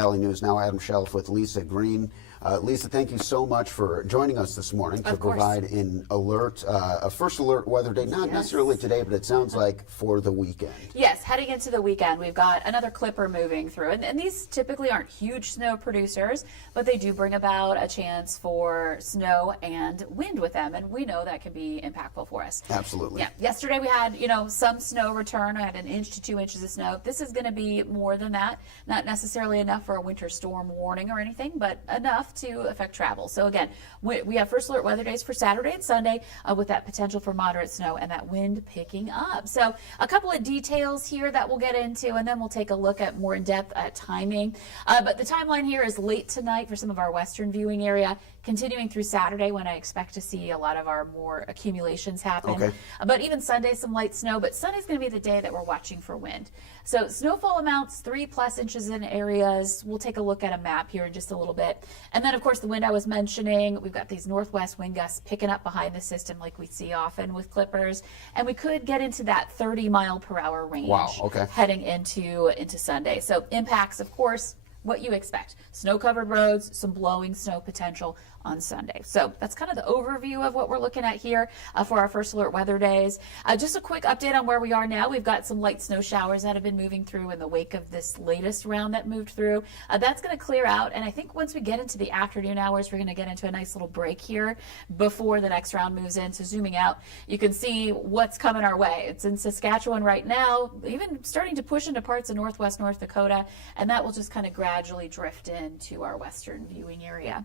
Valley News Now. Adam Shelf with Lisa Green. Lisa, thank you so much for joining us this morning to provide an alert, a first alert weather day, not necessarily today, but it sounds like for the weekend. Yes, heading into the weekend, we've got another clipper moving through. And these typically aren't huge snow producers, but they do bring about a chance for snow and wind with them. And we know that can be impactful for us. Absolutely. Yeah. Yesterday we had, some snow return. I had 1 inch to 2 inches of snow. This is going to be more than that. Not necessarily enough for a winter storm warning or anything, but enough to affect travel. So again, we have first alert weather days for Saturday and Sunday with that potential for moderate snow and that wind picking up. So a couple of details here that we'll get into, and then we'll take a look at more in depth at timing. But the timeline here is late tonight for some of our western viewing area, continuing through Saturday when I expect to see a lot of our more accumulations happen. Okay. But even Sunday, some light snow, but Sunday's going to be the day that we're watching for wind. So snowfall amounts 3+ inches in areas. We'll take a look at a map here in just a little bit. And then of course the wind I was mentioning, we've got these northwest wind gusts picking up behind the system like we see often with clippers. And we could get into that 30-mile-per-hour range. Wow, okay. Heading into Sunday. So impacts, of course, what you expect. Snow-covered roads, some blowing snow potential on Sunday. So that's kind of the overview of what we're looking at here for our first alert weather days. Just a quick update on where we are now. We've got some light snow showers that have been moving through in the wake of this latest round that moved through. That's going to clear out, and I think once we get into the afternoon hours, we're going to get into a nice little break here before the next round moves in. So zooming out, you can see what's coming our way. It's in Saskatchewan right now, even starting to push into parts of northwest North Dakota, and that will just kind of gradually drift into our western viewing area.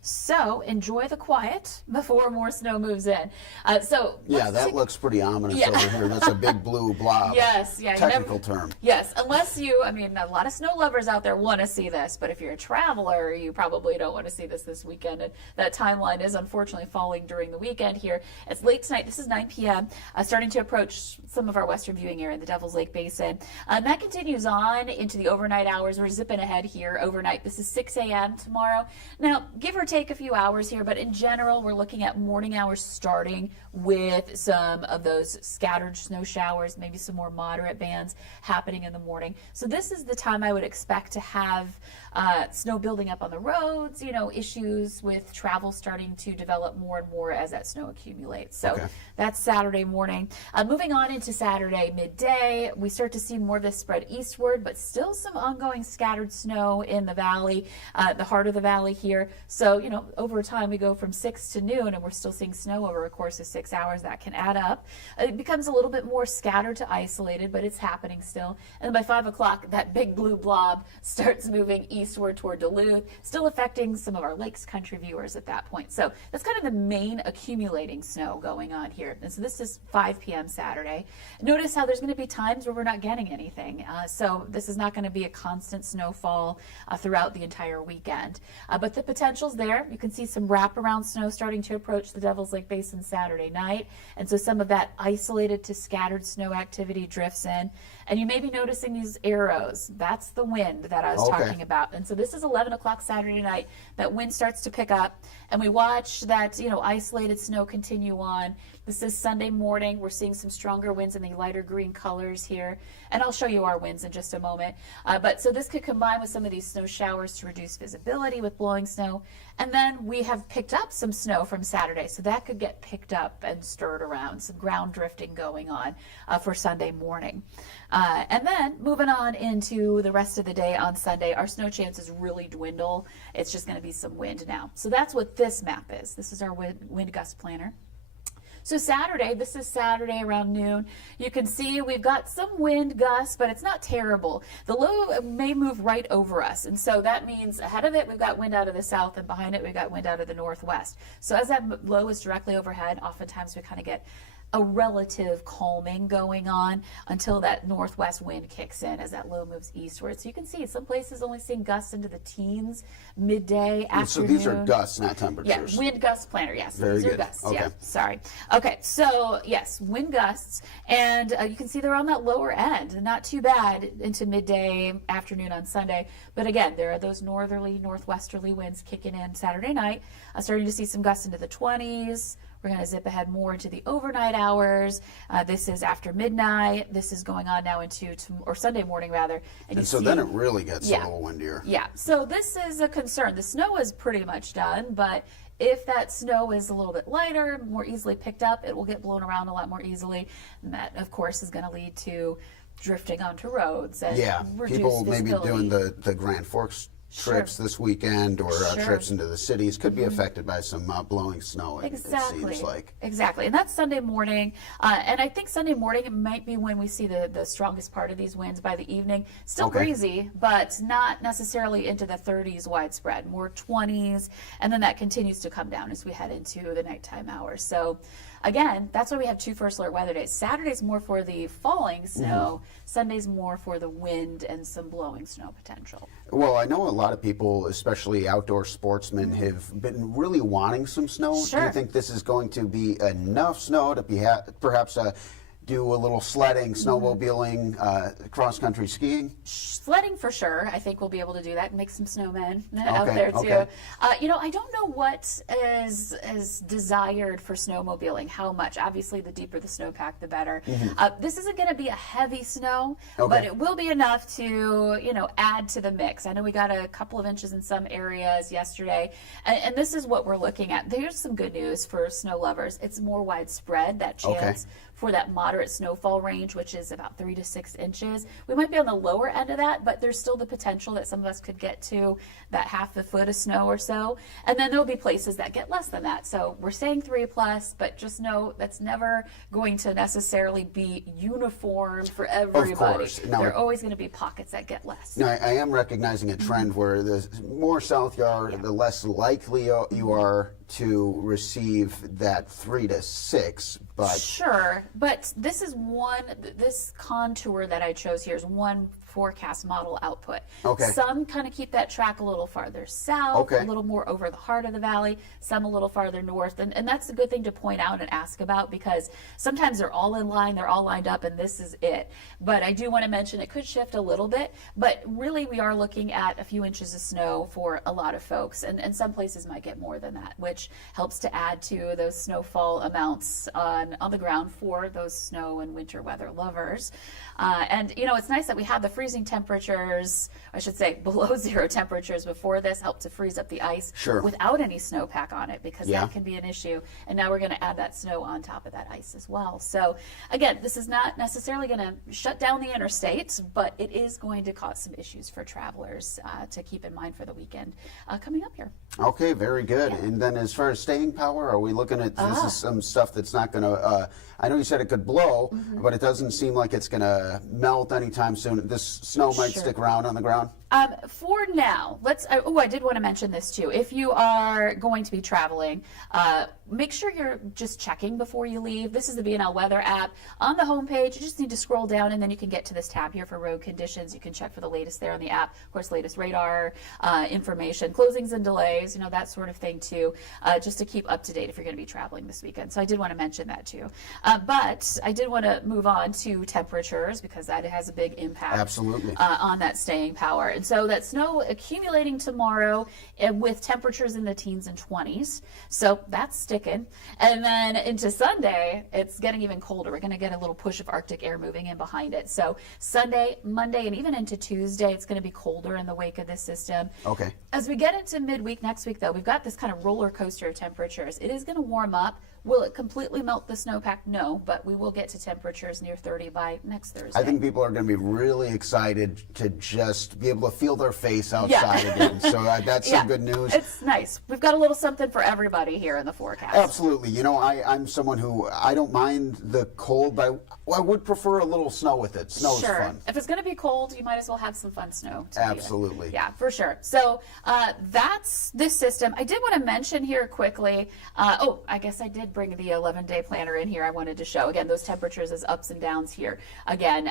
So enjoy the quiet before more snow moves in. Yeah, that looks pretty ominous over here. That's a big blue blob. Yes, yeah. Technical term. Yes, unless a lot of snow lovers out there want to see this, but if you're a traveler, you probably don't want to see this weekend. And that timeline is unfortunately falling during the weekend here. It's late tonight. This is 9 p.m. Starting to approach some of our western viewing area, the Devil's Lake Basin. And that continues on into the overnight hours. We're zipping ahead here overnight. This is 6 a.m. tomorrow. Now, give or take a few hours here, but in general, we're looking at morning hours starting with some of those scattered snow showers, maybe some more moderate bands happening in the morning. So this is the time I would expect to have snow building up on the roads, issues with travel starting to develop more and more as that snow accumulates. So that's Saturday morning. Moving on into Saturday midday, we start to see more of this spread eastward, but still some ongoing scattered snow in the valley, the heart of the valley here. So, over time we go from 6 to noon and we're still seeing snow over a course of 6 hours. That can add up. It becomes a little bit more scattered to isolated, but it's happening still. And by 5 o'clock, that big blue blob starts moving eastward toward Duluth, still affecting some of our Lakes Country viewers at that point. So that's kind of the main accumulating snow going on here. And so this is 5 p.m. Saturday. Notice how there's going to be times where we're not getting anything. So this is not going to be a constant snowfall throughout the entire weekend. But the potential's there. You can see some wraparound snow starting to approach the Devil's Lake Basin Saturday night. And so some of that isolated to scattered snow activity drifts in. And you may be noticing these arrows. That's the wind that I was talking about. And so this is 11 o'clock Saturday night. That wind starts to pick up. And we watch that, isolated snow continue on. This is Sunday morning. We're seeing some stronger winds in the lighter green colors here. And I'll show you our winds in just a moment. But so this could combine with some of these snow showers to reduce visibility with blowing snow. And then we have picked up some snow from Saturday. So that could get picked up and stirred around. Some ground drifting going on for Sunday morning. And then moving on into the rest of the day on Sunday, our snow chances really dwindle. It's just going to be some wind now. So that's what this map is. This is our wind gust planner. So Saturday, this is Saturday around noon. You can see we've got some wind gusts, but it's not terrible. The low may move right over us. And so that means ahead of it, we've got wind out of the south, and behind it, we've got wind out of the northwest. So as that low is directly overhead, oftentimes we kind of get a relative calming going on until that northwest wind kicks in as that low moves eastward. So you can see some places only seeing gusts into the teens, midday, afternoon. So these are gusts, not temperatures. Yeah, wind gust planner, yes. Very these are good. gusts, Okay. yeah, sorry. Okay, so yes, wind gusts, and you can see they're on that lower end, not too bad into midday, afternoon on Sunday. But again, there are those northerly, northwesterly winds kicking in Saturday night, starting to see some gusts into the 20s, We're going to zip ahead more into the overnight hours. This is after midnight. This is going on now into or Sunday morning rather. And so then it really gets a little windier. Yeah. So this is a concern. The snow is pretty much done, but if that snow is a little bit lighter, more easily picked up, it will get blown around a lot more easily. And that, of course, is going to lead to drifting onto roads and reduced people maybe visibility. doing the Grand Forks trips this weekend or trips into the cities could be affected by some blowing snow. Exactly. It seems like. Exactly. And that's Sunday morning. And I think Sunday morning it might be when we see the strongest part of these winds by the evening. Still breezy, but not necessarily into the 30s widespread, more 20s. And then that continues to come down as we head into the nighttime hours. So again, that's why we have 2 first alert weather days. Saturday's more for the falling snow. Sunday's more for the wind and some blowing snow potential. Well, I know a lot of people, especially outdoor sportsmen, have been really wanting some snow. Do you think this is going to be enough snow to be perhaps do a little sledding, snowmobiling, cross-country skiing? Sledding for sure. I think we'll be able to do that and make some snowmen out there too. You know, I don't know what is desired for snowmobiling, how much. Obviously, the deeper the snowpack, the better. This isn't going to be a heavy snow, but it will be enough to, you know, add to the mix. I know we got a couple of inches in some areas yesterday, and this is what we're looking at. There's some good news for snow lovers. It's more widespread, that chance for that moderate snowfall range, which is about 3 to 6 inches. We might be on the lower end of that, but there's still the potential that some of us could get to that half a foot of snow or so. And then there'll be places that get less than that. So we're saying 3+, but just know that's never going to necessarily be uniform for everybody. Of course. Now, there are always going to be pockets that get less. Now, I am recognizing a trend where the more south you are, the less likely you are to receive that 3 to 6, but sure. But this is this contour that I chose here is one forecast model output. Some kind of keep that track a little farther south, a little more over the heart of the valley, some a little farther north, and that's a good thing to point out and ask about, because sometimes they're all in line, they're all lined up, and this is it. But I do want to mention it could shift a little bit, but really we are looking at a few inches of snow for a lot of folks, and some places might get more than that, which helps to add to those snowfall amounts on the ground for those snow and winter weather lovers. And you know, it's nice that we have the freezing temperatures, I should say below 0 temperatures before this, helped to freeze up the ice without any snowpack on it, because that can be an issue. And now we're going to add that snow on top of that ice as well. So again, this is not necessarily going to shut down the interstate, but it is going to cause some issues for travelers to keep in mind for the weekend coming up here. Okay, very good. And then as far as staying power, are we looking at this is some stuff that's not going to, I know you said it could blow, but it doesn't seem like it's going to melt anytime soon. This snow might stick around on the ground? For now, I did want to mention this too. If you are going to be traveling, make sure you're just checking before you leave. This is the BNL Weather app. On the homepage, you just need to scroll down and then you can get to this tab here for road conditions. You can check for the latest there on the app. Of course, latest radar information, closings and delays, you know, that sort of thing too, just to keep up to date if you're going to be traveling this weekend. So I did want to mention that too. But I did want to move on to temperatures, because that has a big impact on that staying power. And so that snow accumulating tomorrow with temperatures in the teens and 20s. So that's sticking. And then into Sunday, it's getting even colder. We're going to get a little push of Arctic air moving in behind it. So Sunday, Monday, and even into Tuesday, it's going to be colder in the wake of this system. As we get into midweek next week, though, we've got this kind of roller coaster of temperatures. It is going to warm up. Will it completely melt the snowpack? No, but we will get to temperatures near 30 by next Thursday. I think people are going to be really excited to just be able to feel their face outside again. So that's some good news. It's nice. We've got a little something for everybody here in the forecast. Absolutely. You know, I'm someone who, I don't mind the cold, but I would prefer a little snow with it. Snow is fun. If it's going to be cold, you might as well have some fun snow. Absolutely. Yeah, for sure. So that's this system. I did want to mention here quickly, I guess I did bring the 11-day planner in here. I wanted to show, again, those temperatures as ups and downs here. Again,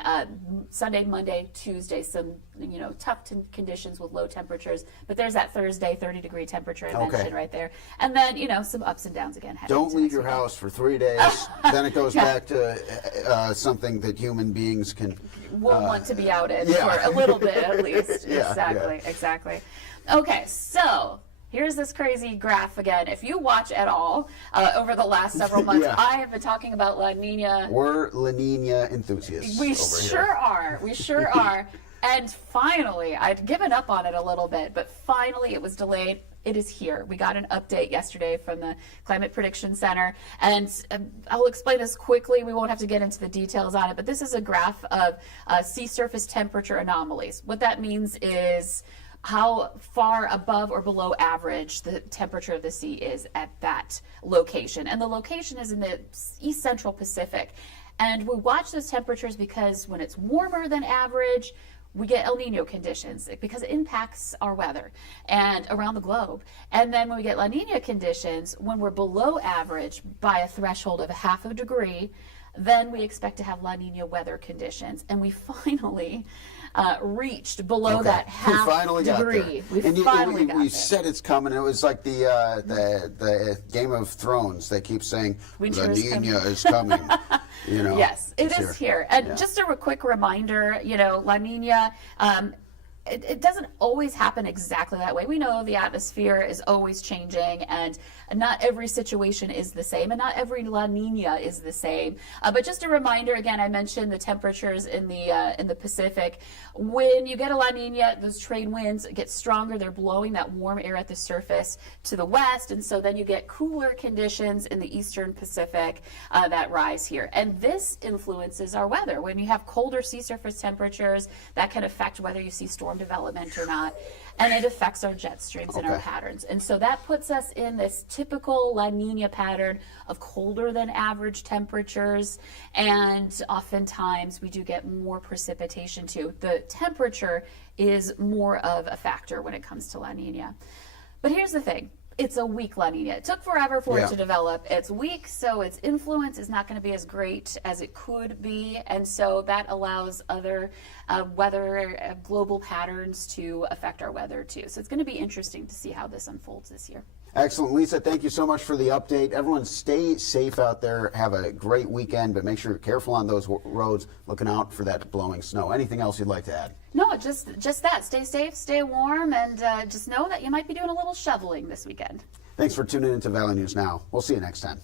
Sunday, Monday, Tuesday, some, you know, tough conditions with low temperatures, but there's that Thursday 30-degree temperature I mentioned right there. And then, you know, some ups and downs again. Don't leave your house for 3 days. Then it goes back to something that human beings will want to be outed for a little bit at least. Exactly. Okay, so Here's this crazy graph again. If you watch at all over the last several months, Yeah. I have been talking about La Nina. We're La Nina enthusiasts. We over sure here. are. We sure are. And finally, I'd given up on it a little bit, but finally it was delayed. It is here. We got an update yesterday from the Climate Prediction Center, and I'll explain this quickly. We won't have to get into the details on it, but this is a graph of sea surface temperature anomalies. What that means is how far above or below average the temperature of the sea is at that location. And the location is in the East Central Pacific. And we watch those temperatures because when it's warmer than average, we get El Nino conditions because it impacts our weather and around the globe. And then when we get La Nina conditions, when we're below average by a threshold of 1/2 degree, then we expect to have La Nina weather conditions. And we finally reached below that We 1/2 finally got there. degree. We And finally got we there. said it's coming. It was like the Game of Thrones. They keep saying Winter La is Nina coming. is coming. You know. Yes, it it's is here. And Yeah. just a quick reminder, La Nina, it doesn't always happen exactly that way. We know the atmosphere is always changing, and not every situation is the same, and not every La Nina is the same. But just a reminder, again, I mentioned the temperatures in the Pacific. When you get a La Nina, those trade winds get stronger. They're blowing that warm air at the surface to the west, and so then you get cooler conditions in the eastern Pacific that rise here. And this influences our weather. When you have colder sea surface temperatures, that can affect whether you see storm development or not, and it affects our jet streams and our Okay. patterns. And so that puts us in this typical La Nina pattern of colder than average temperatures, and oftentimes we do get more precipitation too. The temperature is more of a factor when it comes to La Nina. But here's the thing. It's a weak La Nina. It took forever for Yeah. it to develop. It's weak, so its influence is not going to be as great as it could be, and so that allows other weather global patterns to affect our weather too. So it's going to be interesting to see how this unfolds this year. Excellent, Lisa. Thank you so much for the update. Everyone, stay safe out there. Have a great weekend, but make sure you're careful on those roads. Looking out for that blowing snow. Anything else you'd like to add? No, just that. Stay safe, stay warm, and just know that you might be doing a little shoveling this weekend. Thanks for tuning into Valley News Now. We'll see you next time.